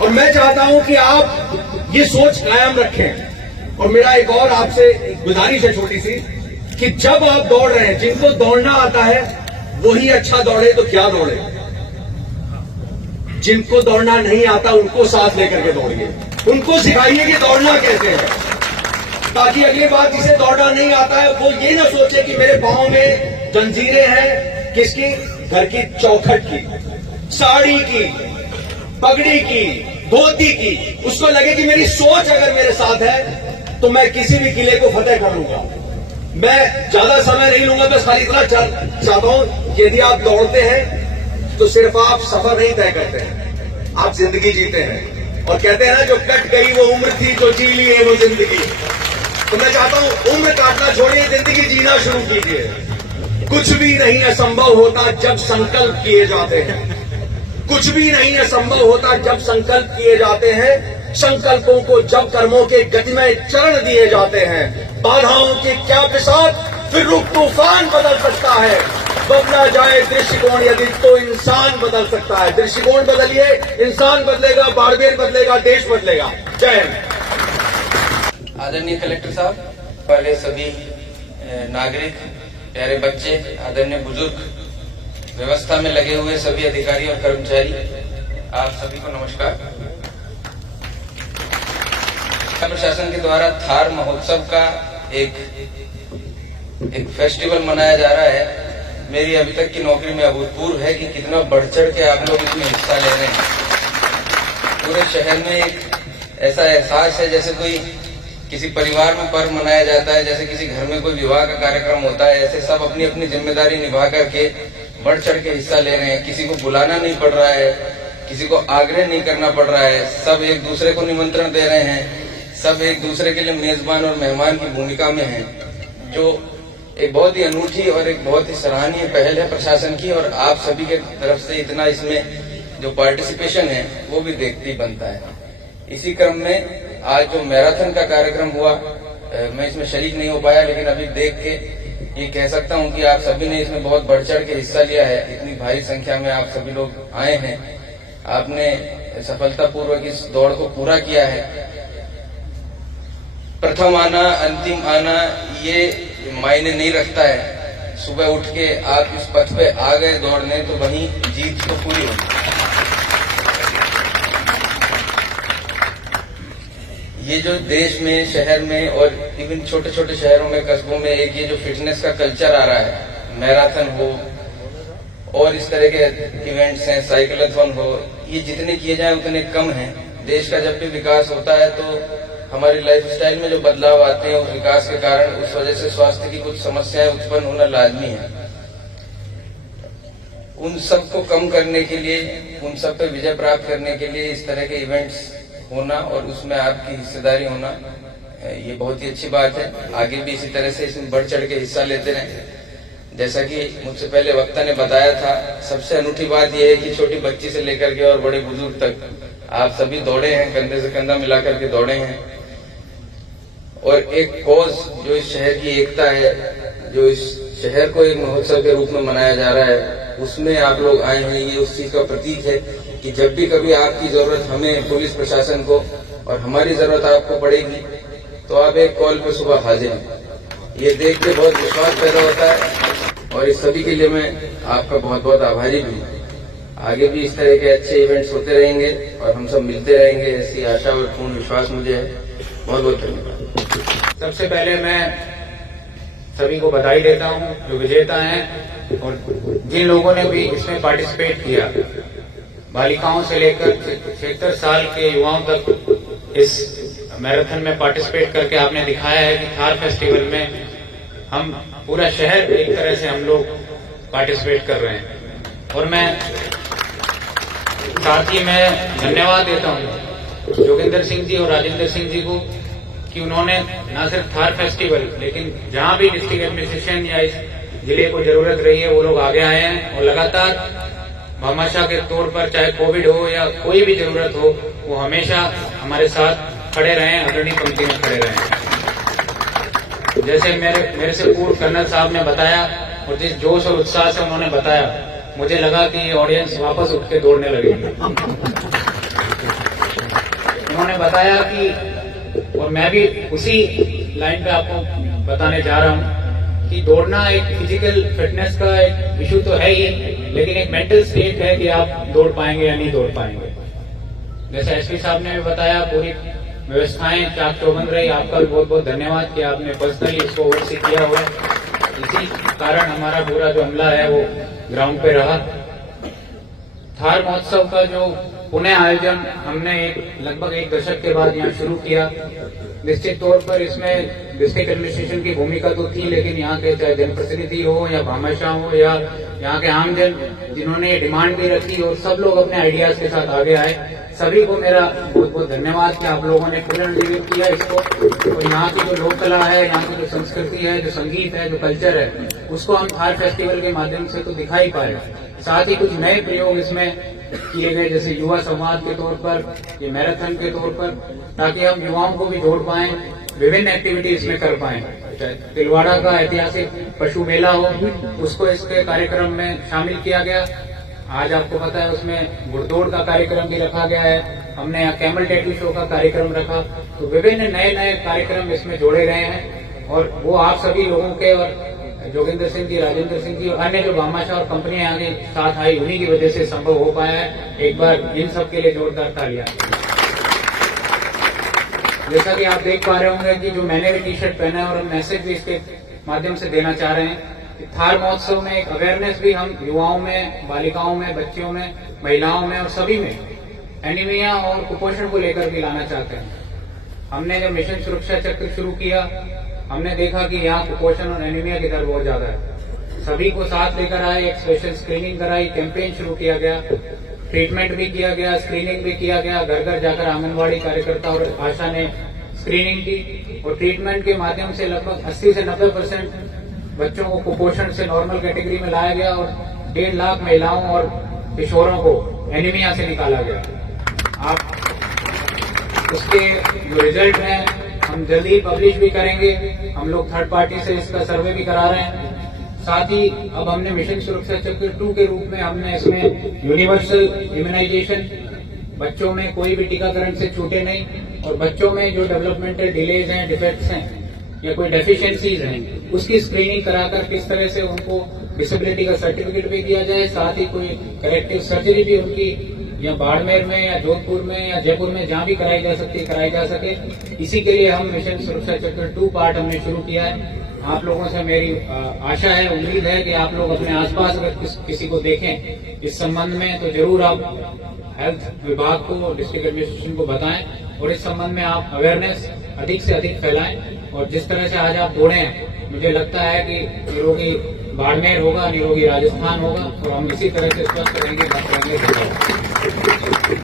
और मैं चाहता हूं कि आप ये सोच कायम रखें। और मेरा एक और आपसे गुजारिश है छोटी सी, कि जब आप दौड़ रहे हैं, जिनको दौड़ना आता है वही अच्छा दौड़े तो क्या दौड़े, जिनको दौड़ना नहीं आता उनको साथ लेकर के दौड़िए, उनको सिखाइए कि दौड़ना कैसे है, ताकि अगली बार जिसे दौड़ना नहीं आता है वो ये ना सोचे कि मेरे पांव में जंजीरें हैं, किसकी, घर की चौखट की, साड़ी की, पगड़ी की, धोती की, उसको लगे कि मेरी सोच अगर मेरे साथ है तो मैं किसी भी किले को फतेह कर लूंगा। मैं ज्यादा समय नहीं लूंगा, बस खाली इतना चाहता हूं, यदि आप दौड़ते हैं तो सिर्फ आप सफर नहीं तय करते हैं, आप जिंदगी जीते हैं। और कहते हैं ना, जो कट गई वो उम्र थी, जो जी ली है वो जिंदगी। तो मैं चाहता हूं उम्र काटना छोड़िए, जिंदगी जीना शुरू कीजिए। कुछ भी नहीं असंभव होता जब संकल्प किए जाते हैं, कुछ भी नहीं असंभव होता जब संकल्प किए जाते हैं। संकल्पों को जब कर्मों के गतिमय चरण दिए जाते हैं, बाधाओं के क्या बिसात, फिर रुख तूफान बदल सकता है। बदला जाए दृष्टिकोण यदि तो इंसान बदल सकता है। दृष्टिकोण बदलिए, इंसान बदलेगा, बाड़मेर बदलेगा, देश बदलेगा। जय हिंद। आदरणीय कलेक्टर साहब, वाले सभी नागरिक, प्यारे बच्चे, आदरणीय बुजुर्ग, व्यवस्था में लगे हुए सभी अधिकारी और कर्मचारी, आप सभी को नमस्कार। प्रशासन के द्वारा थार महोत्सव का एक फेस्टिवल मनाया जा रहा है। मेरी अभी तक की नौकरी में अभूतपूर्व है कि कितना बढ़ चढ़ के आप लोग इसमें हिस्सा ले रहे हैं। पूरे शहर में एक ऐसा एहसास है जैसे कोई किसी परिवार में पर्व मनाया जाता है, जैसे किसी घर में कोई विवाह का कार्यक्रम होता है, ऐसे सब अपनी अपनी जिम्मेदारी निभा करके बढ़ चढ़ के हिस्सा ले रहे हैं। किसी को बुलाना नहीं पड़ रहा है, किसी को आग्रह नहीं करना पड़ रहा है, सब एक दूसरे को निमंत्रण दे रहे हैं, सब एक दूसरे के लिए मेजबान और मेहमान की भूमिका में हैं, जो एक बहुत ही अनूठी और एक बहुत ही सराहनीय पहल है प्रशासन की। और आप सभी के तरफ से इतना इसमें जो पार्टिसिपेशन है वो भी देखते ही बनता है। इसी क्रम में आज जो मैराथन का कार्यक्रम हुआ, मैं इसमें शरीक नहीं हो पाया, लेकिन अभी देख के ये कह सकता हूं कि आप सभी ने इसमें बहुत बढ़ चढ़ के हिस्सा लिया है। इतनी भारी संख्या में आप सभी लोग आए हैं, आपने सफलतापूर्वक इस दौड़ को पूरा किया है। प्रथम आना, अंतिम आना, ये मायने नहीं रखता है। सुबह उठ के आप इस पथ पे आ गए दौड़ने, तो वहीं जीत तो पूरी होगी। ये जो देश में, शहर में और इवन छोटे छोटे शहरों में, कस्बों में एक ये जो फिटनेस का कल्चर आ रहा है, मैराथन हो और इस तरह के इवेंट्स हैं, साइकिलथॉन हो, ये जितने किए जाए उतने कम हैं। देश का जब भी विकास होता है तो हमारी लाइफस्टाइल में जो बदलाव आते हैं, उस विकास के कारण उस वजह से स्वास्थ्य की कुछ समस्याएं उत्पन्न होना लाजमी है। उन सब को कम करने के लिए, उन सब पे विजय प्राप्त करने के लिए इस तरह के इवेंट्स होना और उसमें आपकी हिस्सेदारी होना, ये बहुत ही अच्छी बात है। आगे भी इसी तरह से इसमें बढ़ चढ़ के हिस्सा लेते रहें। जैसा कि मुझसे पहले वक्ता ने बताया था, सबसे अनूठी बात यह है कि छोटी बच्ची से लेकर के और बड़े बुजुर्ग तक आप सभी दौड़े हैं, कंधे से कंधा मिलाकर के दौड़े हैं। और एक कॉज जो इस शहर की एकता है, जो इस शहर को एक महोत्सव के रूप में मनाया जा रहा है, उसमें आप लोग आए हैं। ये उस चीज का प्रतीक है कि जब भी कभी आपकी जरूरत हमें, पुलिस प्रशासन को, और हमारी जरूरत आपको पड़ेगी, तो आप एक कॉल पे सुबह हाजिर हैं। ये देख के बहुत विश्वास पैदा होता है और इस सभी के लिए मैं आपका बहुत बहुत आभारी भी हूँ। आगे भी इस तरह के अच्छे इवेंट्स होते रहेंगे और हम सब मिलते रहेंगे, ऐसी आशा और पूर्ण विश्वास मुझे है। बहुत बहुत धन्यवाद। सबसे पहले मैं सभी को बधाई देता हूं जो विजेता हैं और जिन लोगों ने भी इसमें पार्टिसिपेट किया। बालिकाओं से लेकर 76 साल के युवाओं तक इस मैराथन में पार्टिसिपेट करके आपने दिखाया है कि थार फेस्टिवल में हम पूरा शहर एक तरह से हम लोग पार्टिसिपेट कर रहे हैं। और मैं साथ ही मैं धन्यवाद देता हूं जोगिंदर सिंह जी और राजेंद्र सिंह जी को कि उन्होंने न सिर्फ थार फेस्टिवल, लेकिन जहां भी डिस्ट्रिक्ट एडमिनिस्ट्रेशन या इस जिले को जरूरत रही है वो लोग आगे आए हैं और लगातार भामाशाह के तौर पर, चाहे कोविड हो या कोई भी जरूरत हो, वो हमेशा हमारे साथ खड़े रहे, अग्रणी पंक्ति में खड़े रहे। जैसे मेरे से पूर्व कर्नल साहब ने बताया और जिस जोश और उत्साह से उन्होंने बताया, मुझे लगा कि ये ऑडियंस वापस उठ के दौड़ने लगेगी। उन्होंने बताया कि, और मैं भी उसी लाइन पे आपको बताने जा रहा हूं कि दौड़ना एक फिजिकल फिटनेस का एक इशू तो है ही, लेकिन एक मेंटल स्टेट है कि आप दौड़ पाएंगे या नहीं दौड़ पाएंगे। जैसे एसपी साहब ने भी बताया, पूरी व्यवस्थाएं चाक चौबंद रही। आपका भी बहुत बहुत धन्यवाद कि आपने पर्सनली इसको ओवरसी किया हुआ है। इसी कारण हमारा पूरा जो अमला है वो ग्राउंड पे रहा। थार महोत्सव का जो पुनः आयोजन हमने लगभग एक दशक के बाद यहाँ शुरू किया। निश्चित तौर पर इसमें डिस्ट्रिक्ट एडमिनिस्ट्रेशन की भूमिका तो थी, लेकिन यहाँ के चाहे जनप्रतिनिधि हो या भामाशाह हो या यहाँ के आमजन जिन्होंने डिमांड भी रखी और सब लोग अपने आइडियाज के साथ आगे आए, सभी को मेरा बहुत बहुत धन्यवाद कि आप लोगों ने पुनर्जीवित किया इसको। और यहाँ की जो लोक कला है, यहाँ की जो संस्कृति है, जो संगीत है, जो कल्चर है, उसको हम थार फेस्टिवल के माध्यम से तो दिखा ही पाए। साथ ही कुछ नए प्रयोग इसमें किए गए, जैसे युवा संवाद के तौर पर, ये मैराथन के तौर पर, ताकि हम युवाओं को भी जोड़ पाएं, विभिन्न एक्टिविटी इसमें कर पाएं। तिलवाड़ा का ऐतिहासिक पशु मेला हो, उसको इसके कार्यक्रम में शामिल किया गया। आज आपको पता है उसमें घुड़दौड़ का कार्यक्रम भी रखा गया है। हमने यहाँ कैमल टैटू शो का कार्यक्रम रखा। तो विभिन्न नए नए कार्यक्रम इसमें जोड़े गए हैं और वो आप सभी लोगों के और जोगिंदर सिंह जी, राजेंद्र सिंह जी और अन्य जो भामाशाह और कंपनियां आगे साथ आई, उन्हीं की वजह से संभव हो पाया है। एक बार इन सब के लिए जोरदार तालियां। जैसा कि आप देख पा रहे होंगे कि जो मैंने भी टी शर्ट पहना है और हम मैसेज भी इसके माध्यम से देना चाह रहे हैं कि थार महोत्सव में एक अवेयरनेस भी हम युवाओं में, बालिकाओं में, बच्चियों में, महिलाओं में और सभी में एनीमिया और कुपोषण को लेकर भी लाना चाहते हैं। हमने जब मिशन सुरक्षा चक्र शुरू किया, हमने देखा कि यहाँ कुपोषण और एनीमिया की दर बहुत ज्यादा है। सभी को साथ लेकर आए, एक स्पेशल स्क्रीनिंग कराई, कैंपेन शुरू किया गया, ट्रीटमेंट भी किया गया, स्क्रीनिंग भी किया गया। घर घर जाकर आंगनबाड़ी कार्यकर्ता और आशा ने स्क्रीनिंग की और ट्रीटमेंट के माध्यम से लगभग 80 से 90% बच्चों को कुपोषण से नॉर्मल कैटेगरी में लाया गया और 1.5 लाख महिलाओं और किशोरों को एनीमिया से निकाला गया। आप उसके जो रिजल्ट हैं हम जल्दी पब्लिश भी करेंगे। हम लोग थर्ड पार्टी से इसका सर्वे भी करा रहे हैं। साथ ही अब हमने मिशन सुरक्षा चक्र 2 के रूप में हमने इसमें यूनिवर्सल इम्यूनाइजेशन, बच्चों में कोई भी टीकाकरण से छूटे नहीं, और बच्चों में जो डेवलपमेंटल डिलेज हैं, डिफेक्ट्स हैं या कोई डेफिशिएंसीज हैं, उसकी स्क्रीनिंग कराकर किस तरह से उनको डिसेबिलिटी का सर्टिफिकेट भी दिया जाए। साथ ही कोई करेक्टिव सर्जरी भी उनकी या बाड़मेर में या जोधपुर में या जयपुर में जहां भी कराई जा सकती है कराई जा सके। इसी के लिए हम मिशन सुरक्षा चक्र 2 पार्ट हमने शुरू किया है। आप लोगों से मेरी आशा है, उम्मीद है कि आप लोग अपने आसपास अगर किसी को देखें इस संबंध में, तो जरूर आप हेल्थ विभाग को, डिस्ट्रिक्ट एडमिनिस्ट्रेशन को बताएं और इस संबंध में आप अवेयरनेस अधिक से अधिक फैलाएं। और जिस तरह से आज आप दौड़े हैं, मुझे लगता है कि निरोगी बाड़मेर होगा, निरोगी राजस्थान होगा और हम इसी तरह से स्वस्थ रहेंगे, बच रहेंगे।